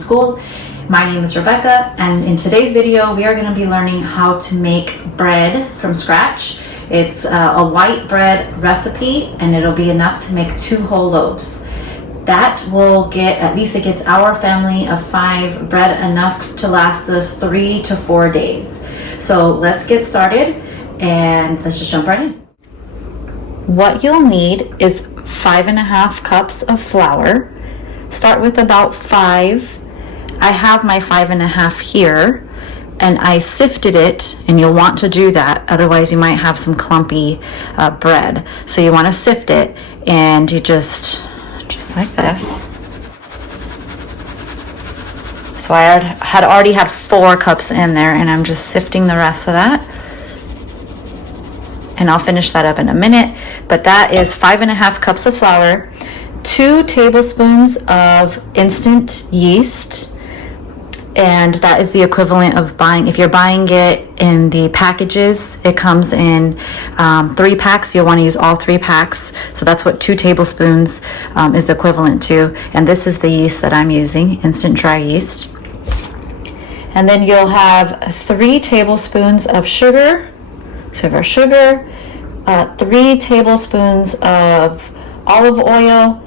Homeschool. My name is Rebecca, and in today's video we are going to be learning how to make bread from scratch. It's a white bread recipe, and it'll be enough to make 2 whole loaves. That will get, at least it gets our family of 5 bread enough to last us 3 to 4 days. So let's get started and let's just jump right in. What you'll need is 5.5 cups of flour. Start with about 5. I have my 5.5 here, and I sifted it, and you'll want to do that, otherwise you might have some clumpy bread. So you want to sift it, and you just like this. So I had already had 4 cups in there, and I'm just sifting the rest of that. And I'll finish that up in a minute. But that is 5.5 cups of flour, 2 tablespoons of instant yeast, and that is the equivalent of buying, if you're buying it in the packages, it comes in 3 packs. You'll want to use all 3 packs. So that's what 2 tablespoons is equivalent to. And this is the yeast that I'm using, instant dry yeast. And then you'll have 3 tablespoons of sugar. So we have our sugar, 3 tablespoons of olive oil,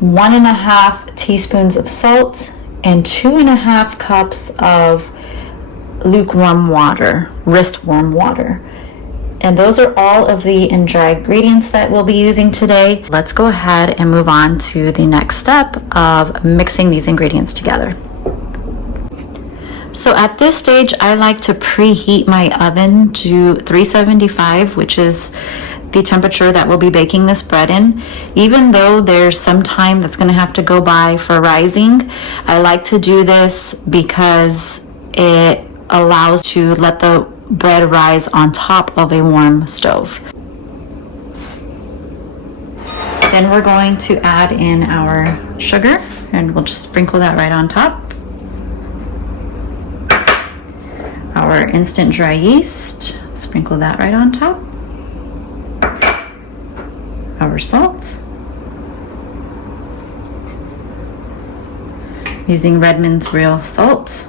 1.5 teaspoons of salt, and 2.5 cups of lukewarm water, wrist warm water. And those are all of the dry ingredients that we'll be using today. Let's go ahead and move on to the next step of mixing these ingredients together. So at this stage, I like to preheat my oven to 375, which is the temperature that we'll be baking this bread in. Even though there's some time that's going to have to go by for rising, I like to do this because it allows to let the bread rise on top of a warm stove. Then we're going to add in our sugar, and we'll just sprinkle that right on top. Our instant dry yeast, sprinkle that right on top. Our salt. Using Redmond's real salt.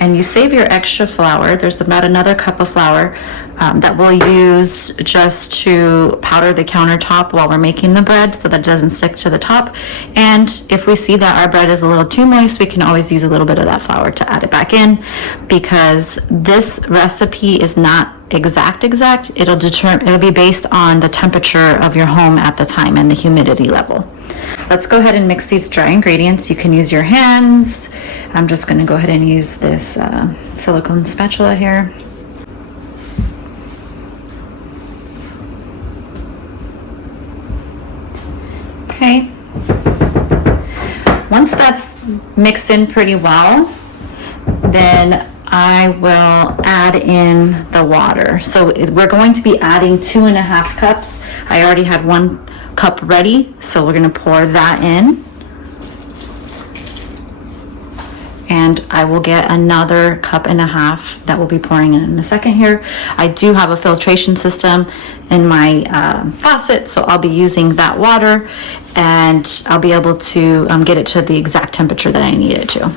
And you save your extra flour. There's about another cup of flour that we'll use just to powder the countertop while we're making the bread so that it doesn't stick to the top. And if we see that our bread is a little too moist, we can always use a little bit of that flour to add it back in, because this recipe is not exact. It'll be based on the temperature of your home at the time and the humidity level. Let's go ahead and mix these dry ingredients. You can use your hands. I'm just going to go ahead and use this silicone spatula here. Okay. Once that's mixed in pretty well, then I will add in the water. So we're going to be adding 2.5 cups. I already had 1 cup ready, so we're going to pour that in. And I will get another 1.5 cups that we'll be pouring in a second here. I do have a filtration system in my faucet, so I'll be using that water, and I'll be able to get it to the exact temperature that I need it to.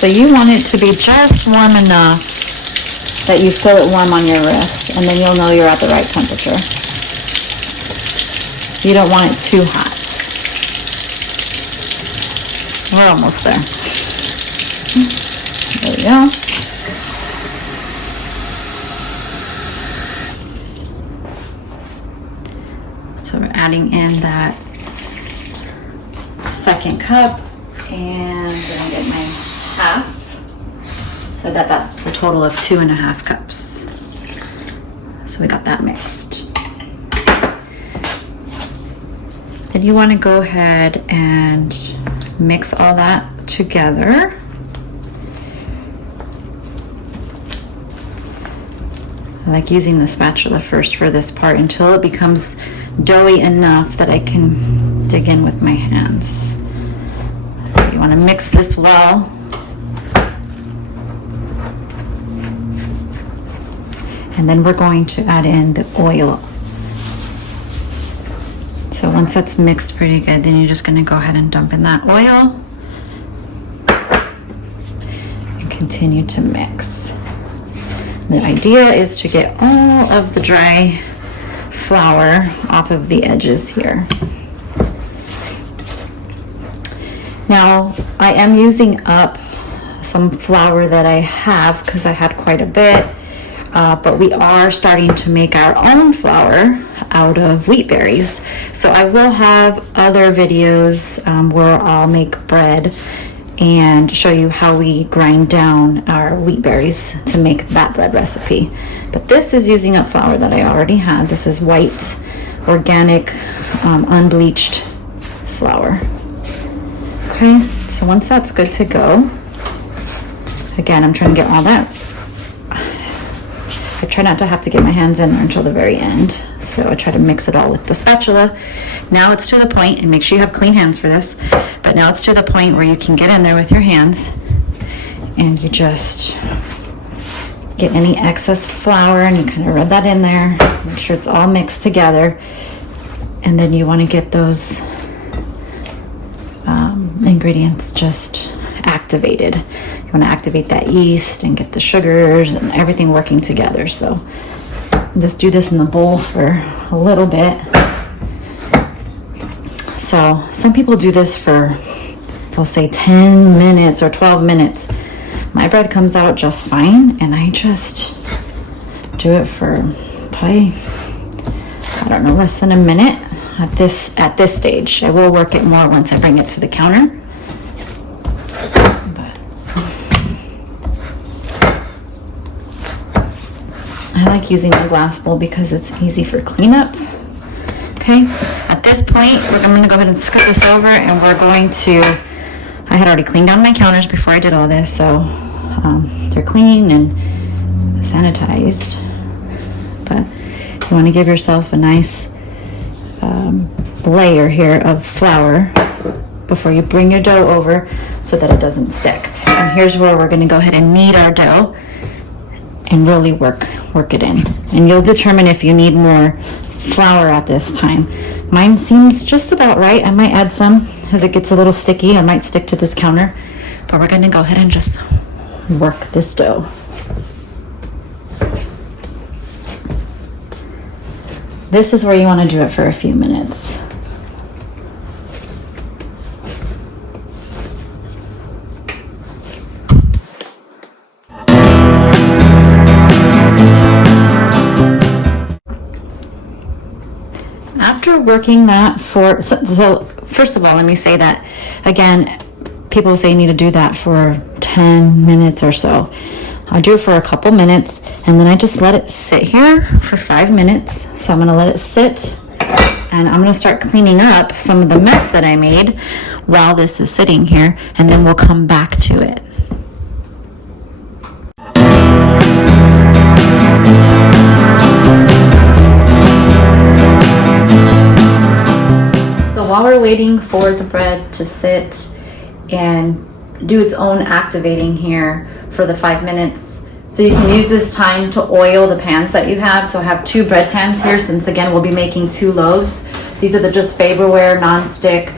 So you want it to be just warm enough that you feel it warm on your wrist, and then you'll know you're at the right temperature. You don't want it too hot. We're almost there. There we go. So we're adding in that 2nd cup, and I'm gonna get my half, so that's a total of 2.5 cups. So we got that mixed. Then you want to go ahead and mix all that together. I like using the spatula first for this part until it becomes doughy enough that I can dig in with my hands. You want to mix this well. And then we're going to add in the oil. So once that's mixed pretty good, then you're just gonna go ahead and dump in that oil and continue to mix. The idea is to get all of the dry flour off of the edges here. Now, I am using up some flour that I have because I had quite a bit, but we are starting to make our own flour out of wheat berries. So I will have other videos where I'll make bread and show you how we grind down our wheat berries to make that bread recipe. But this is using up flour that I already had. This is white, organic, unbleached flour. Okay, so once that's good to go, again, I'm trying to get all that. I try not to have to get my hands in there until the very end. So I try to mix it all with the spatula. Now it's to the point, and make sure you have clean hands for this, but now it's to the point where you can get in there with your hands and you just get any excess flour and you kind of rub that in there, make sure it's all mixed together. And then you want to get those ingredients just activated. You want to activate that yeast and get the sugars and everything working together. So just do this in the bowl for a little bit. So some people do this for, they'll say 10 minutes or 12 minutes. My bread comes out just fine, and I just do it for probably, I don't know, less than a minute at this stage. I will work it more once I bring it to the counter. But I like using a glass bowl because it's easy for cleanup. Okay, at this point, I'm going to go ahead and scoot this over, and we're going to, I had already cleaned down my counters before I did all this, so they're clean and sanitized. But you want to give yourself a nice layer here of flour before you bring your dough over so that it doesn't stick. And here's where we're going to go ahead and knead our dough and really work it in. And you'll determine if you need more flour at this time. Mine seems just about right. I might add some as it gets a little sticky. I might stick to this counter, but we're going to go ahead and just work this dough. This is where you want to do it for a few minutes. After working that for, so first of all, let me say that again, people say you need to do that for 10 minutes or so. I do it for a couple minutes, and then I just let it sit here for 5 minutes. So I'm going to let it sit, and I'm going to start cleaning up some of the mess that I made while this is sitting here, and then we'll come back to it. So while we're waiting for the bread to sit and do its own activating here for the 5 minutes, so you can use this time to oil the pans that you have. So I have 2 bread pans here, since again we'll be making 2 loaves. These are the just Faberware non-stick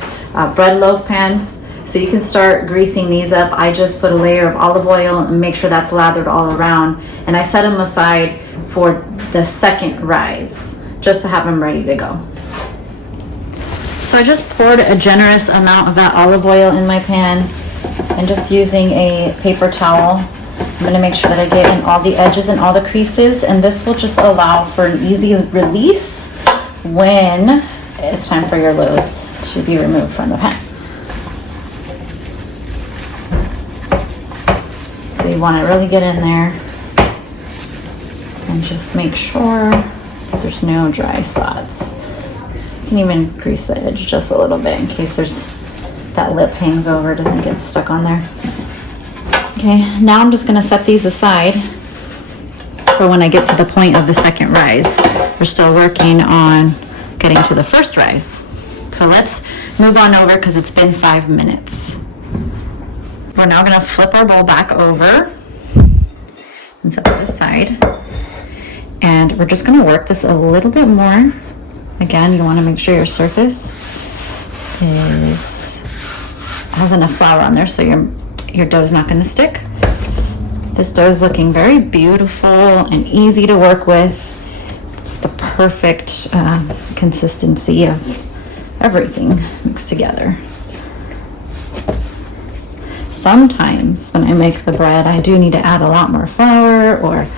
bread loaf pans. So you can start greasing these up. I just put a layer of olive oil and make sure that's lathered all around, and I set them aside for the second rise just to have them ready to go. So I just poured a generous amount of that olive oil in my pan, and just using a paper towel, I'm going to make sure that I get in all the edges and all the creases, and this will just allow for an easy release when it's time for your loaves to be removed from the pan. So you want to really get in there and just make sure that there's no dry spots. You can even grease the edge just a little bit in case that lip hangs over, doesn't get stuck on there. Okay, now I'm just going to set these aside for when I get to the point of the second rise. We're still working on getting to the first rise. So let's move on over because it's been 5 minutes. We're now going to flip our bowl back over and set it aside. And we're just going to work this a little bit more Again, you want to make sure your surface has enough flour on there so your dough is not going to stick. This dough is looking very beautiful and easy to work with. It's the perfect consistency of everything mixed together. Sometimes when I make the bread, I do need to add a lot more flour or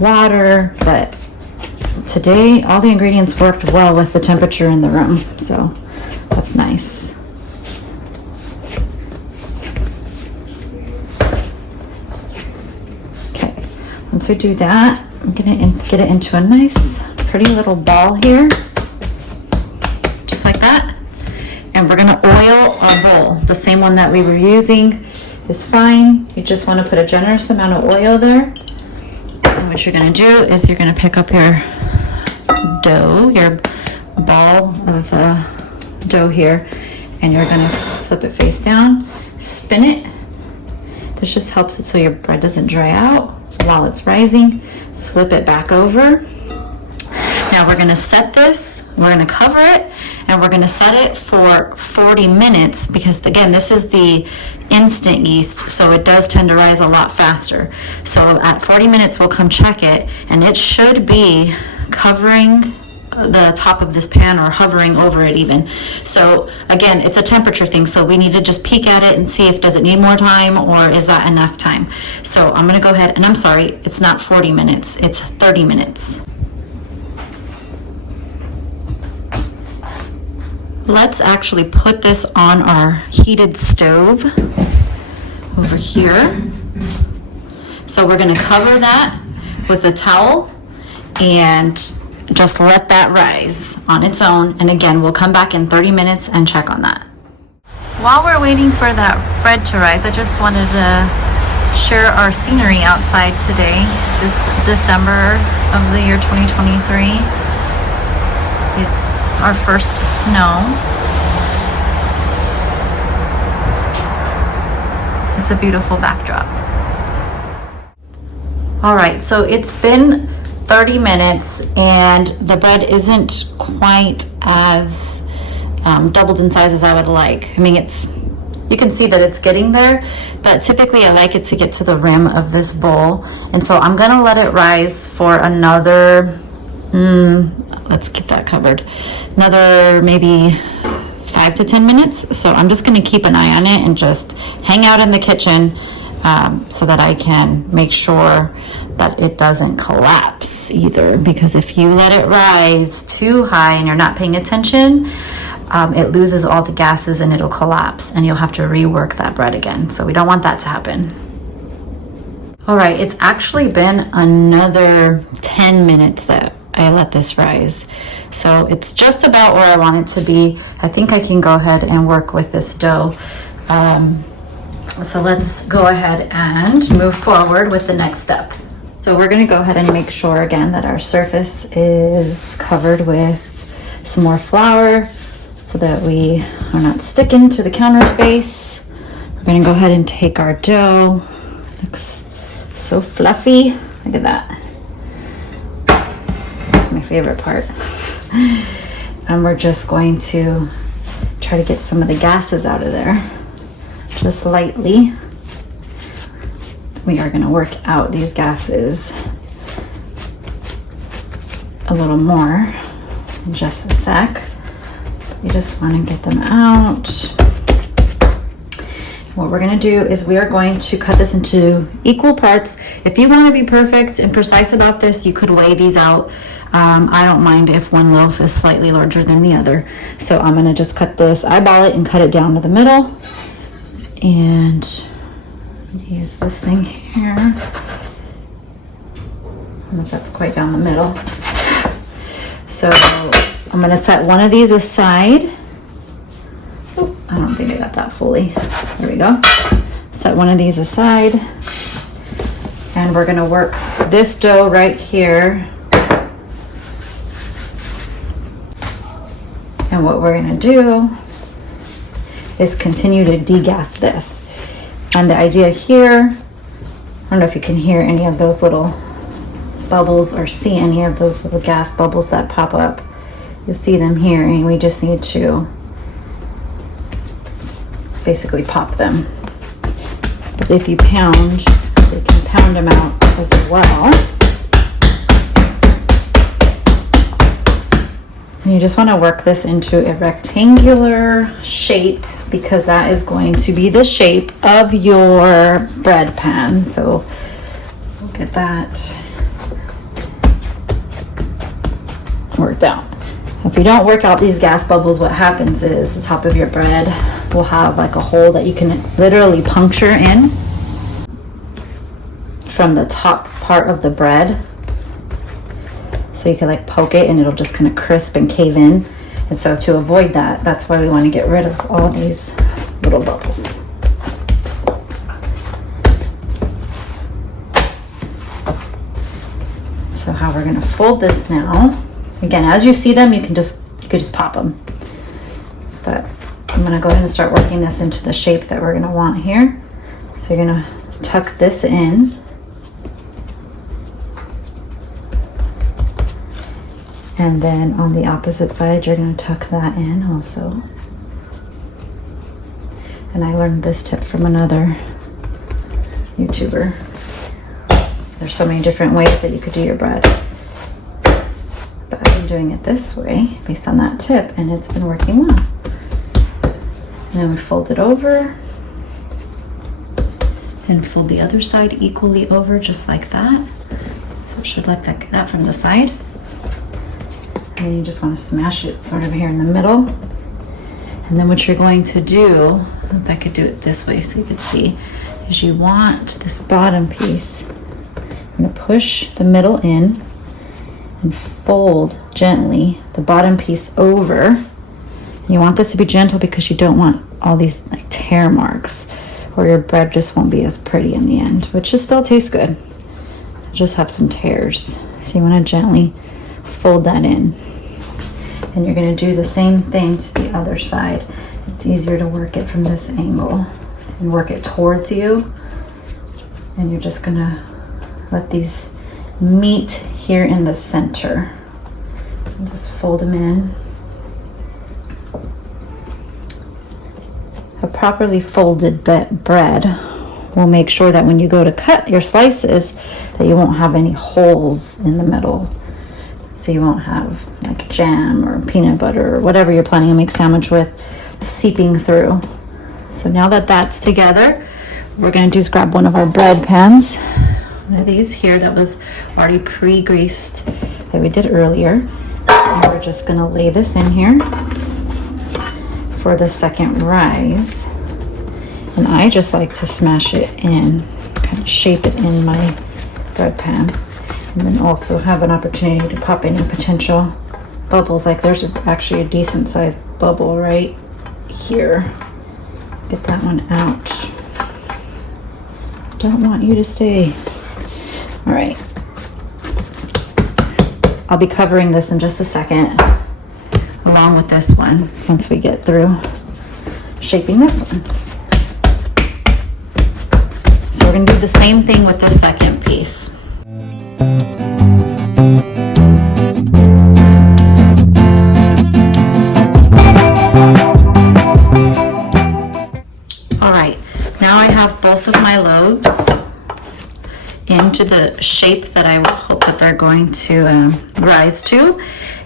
water, but today all the ingredients worked well with the temperature in the room, so that's nice. Okay, once we do that, I'm gonna get it into a nice pretty little ball here, just like that. And we're gonna oil our bowl. The same one that we were using is fine. You just wanna put a generous amount of oil there. And what you're gonna do is you're gonna pick up your dough, your ball of dough here, and you're gonna flip it face down, spin it. This just helps it so your bread doesn't dry out while it's rising. Flip it back over. Now we're gonna set this, we're gonna cover it, and we're gonna set it for 40 minutes because again, this is the instant yeast, so it does tend to rise a lot faster. So at 40 minutes, we'll come check it, and it should be covering the top of this pan or hovering over it even. So again, it's a temperature thing, so we need to just peek at it and see if does it need more time or is that enough time. So I'm gonna go ahead, and I'm sorry, it's not 40 minutes, it's 30 minutes. Let's actually put this on our heated stove over here. So we're gonna cover that with a towel and just let that rise on its own. And again, we'll come back in 30 minutes and check on that. While we're waiting for that bread to rise, I just wanted to share our scenery outside today, this December of the year 2023. It's our first snow. It's a beautiful backdrop. All right, so it's been 30 minutes and the bread isn't quite as doubled in size as I would like. I mean, you can see that it's getting there, but typically I like it to get to the rim of this bowl. And so I'm gonna let it rise for another, let's get that covered, another maybe 5 to 10 minutes. So I'm just gonna keep an eye on it and just hang out in the kitchen so that I can make sure that it doesn't collapse either, because if you let it rise too high and you're not paying attention, it loses all the gases and it'll collapse and you'll have to rework that bread again. So we don't want that to happen. All right, it's actually been another 10 minutes that I let this rise. So it's just about where I want it to be. I think I can go ahead and work with this dough. So let's go ahead and move forward with the next step. So we're gonna go ahead and make sure again that our surface is covered with some more flour so that we are not sticking to the counter space. We're gonna go ahead and take our dough. It looks so fluffy. Look at that. That's my favorite part. And we're just going to try to get some of the gases out of there, just lightly. We are going to work out these gases a little more in just a sec. You just want to get them out. What we're going to do is we are going to cut this into equal parts. If you want to be perfect and precise about this, you could weigh these out. I don't mind if one loaf is slightly larger than the other. So I'm going to just cut this, eyeball it, and cut it down to the middle. And use this thing here. I don't know if that's quite down the middle. So I'm going to set one of these aside. Oh, I don't think I got that fully. There we go. Set one of these aside. And we're going to work this dough right here. And what we're going to do is continue to degas this. And the idea here, I don't know if you can hear any of those little bubbles or see any of those little gas bubbles that pop up. You'll see them here, and we just need to basically pop them. But if you pound, so you can pound them out as well. And you just want to work this into a rectangular shape, because that is going to be the shape of your bread pan. So we'll get that worked out. If you don't work out these gas bubbles, what happens is the top of your bread will have like a hole that you can literally puncture in from the top part of the bread. So you can like poke it and it'll just kind of crisp and cave in. And so to avoid that, that's why we want to get rid of all these little bubbles. So how we're going to fold this now. Again, as you see them, you could just pop them. But I'm going to go ahead and start working this into the shape that we're going to want here. So you're going to tuck this in. And then on the opposite side, you're going to tuck that in also. And I learned this tip from another YouTuber. There's so many different ways that you could do your bread. But I've been doing it this way based on that tip, and it's been working well. And then we fold it over. And fold the other side equally over, just like that. So it should look like that from the side. And then you just want to smash it sort of here in the middle. And then what you're going to do, if I could do it this way so you can see, is you want this bottom piece. I'm going to push the middle in and fold gently the bottom piece over. And you want this to be gentle because you don't want all these like tear marks, or your bread just won't be as pretty in the end, which just still tastes good. Just have some tears. So you want to gently fold that in. And you're going to do the same thing to the other side. It's easier to work it from this angle and work it towards you. And you're just going to let these meet here in the center. And just fold them in. A properly folded bread will make sure that when you go to cut your slices, that you won't have any holes in the middle. So you won't have like jam or peanut butter or whatever you're planning to make sandwich with seeping through. So now that that's together, what we're going to do is grab one of our bread pans. One of these here that was already pre-greased that we did earlier. And we're just going to lay this in here for the second rise. And I just like to smash it in, kind of shape it in my bread pan. And then also have an opportunity to pop any potential bubbles. Like there's actually a decent sized bubble right here. Get that one out. Don't want you to stay. All right. I'll be covering this in just a second, along with this one, once we get through shaping this one. So we're gonna do the same thing with the second piece. Both of my loaves into the shape that I hope that they're going to rise to,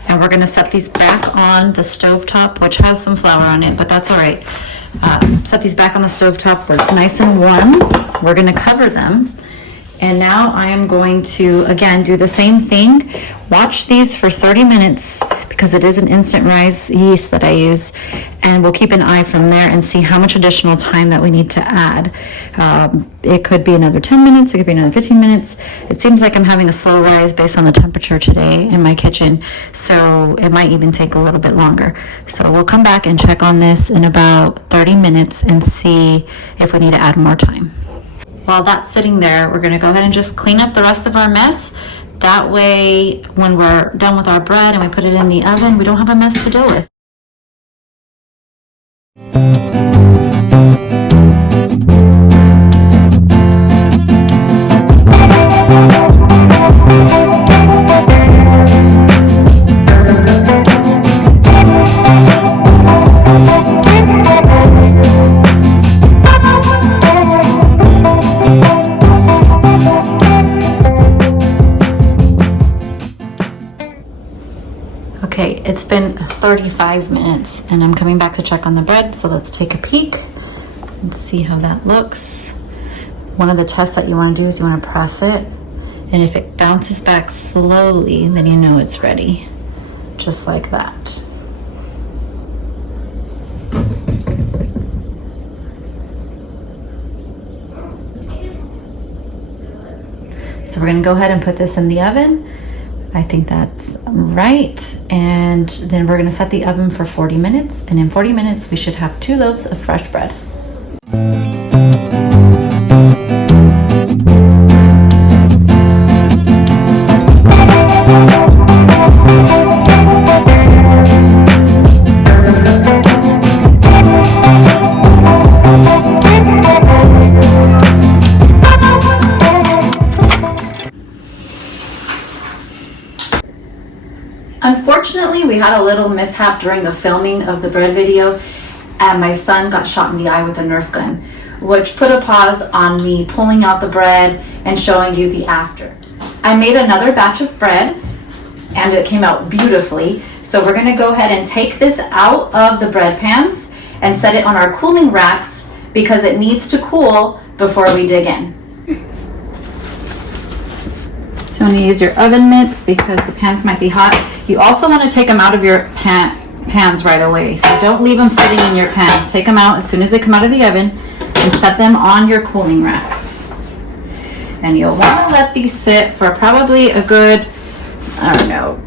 and we're going to set these back on the stovetop, which has some flour on it, but that's all right. Set these back on the stovetop where it's nice and warm. We're going to cover them, and now I am going to again do the same thing. Watch these for 30 minutes because it is an instant rise yeast that I use, and we'll keep an eye from there and see how much additional time that we need to add. It could be another 10 minutes, it could be another 15 minutes. It seems like I'm having a slow rise based on the temperature today in my kitchen, so it might even take a little bit longer. So we'll come back and check on this in about 30 minutes and see if we need to add more time. While that's sitting there, we're gonna go ahead and just clean up the rest of our mess. That way, when we're done with our bread and we put it in the oven, we don't have a mess to deal with. been 35 minutes and I'm coming back to check on the bread. So let's take a peek and see how that looks. One of the tests that you want to do is you want to press it. And if it bounces back slowly, then you know it's ready. Just like that. So we're gonna go ahead and put this in the oven. I think that's right. And then we're gonna set the oven for 40 minutes. And in 40 minutes, we should have 2 loaves of fresh bread. Unfortunately, we had a little mishap during the filming of the bread video, and my son got shot in the eye with a Nerf gun, which put a pause on me pulling out the bread and showing you the after. I made another batch of bread, and it came out beautifully. So we're gonna go ahead and take this out of the bread pans and set it on our cooling racks because it needs to cool before we dig in. So you want to use your oven mitts because the pans might be hot. You also want to take them out of your pans right away. So don't leave them sitting in your pan. Take them out as soon as they come out of the oven and set them on your cooling racks. And you'll want to let these sit for probably a good, I don't know,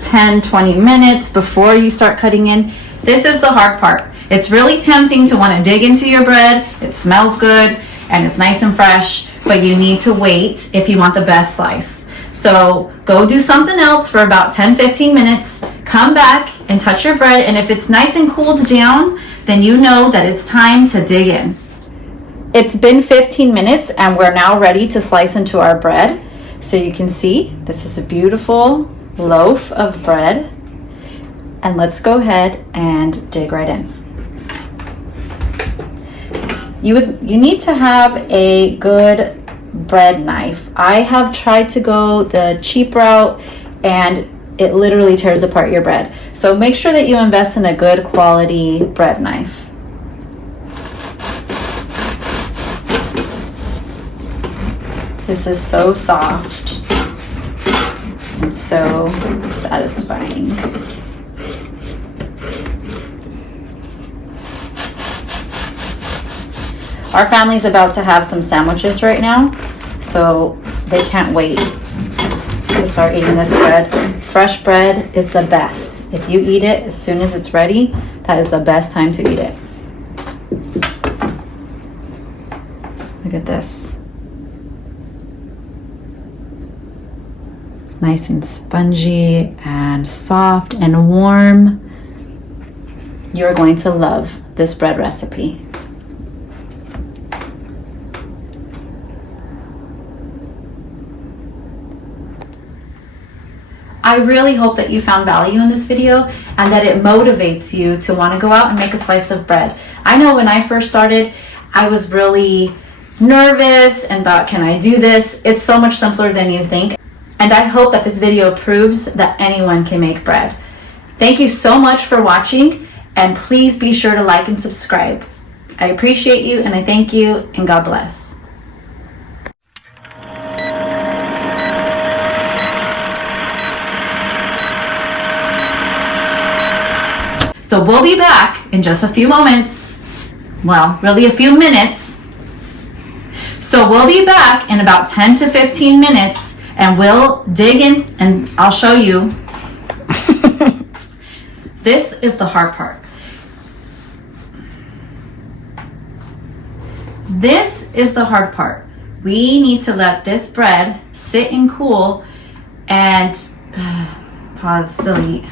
10, 20 minutes before you start cutting in. This is the hard part. It's really tempting to want to dig into your bread. It smells good and it's nice and fresh, but you need to wait if you want the best slice. So go do something else for about 10-15 minutes, come back and touch your bread, and if it's nice and cooled down, then you know that it's time to dig in. It's been 15 minutes and we're now ready to slice into our bread. So you can see this is a beautiful loaf of bread, and let's go ahead and dig right in. You need to have a good bread knife. I have tried to go the cheap route and it literally tears apart your bread. So make sure that you invest in a good quality bread knife. This is so soft and so satisfying. Our family's about to have some sandwiches right now, so they can't wait to start eating this bread. Fresh bread is the best. If you eat it as soon as it's ready, that is the best time to eat it. Look at this. It's nice and spongy and soft and warm. You're going to love this bread recipe. I really hope that you found value in this video and that it motivates you to want to go out and make a slice of bread. I know when I first started, I was really nervous and thought, can I do this? It's so much simpler than you think. And I hope that this video proves that anyone can make bread. Thank you so much for watching, and please be sure to like and subscribe. I appreciate you and I thank you, and God bless. So we'll be back in just a few moments. Well, really a few minutes. So we'll be back in about 10 to 15 minutes and we'll dig in and I'll show you. This is the hard part. This is the hard part. We need to let this bread sit and cool and pause, delete.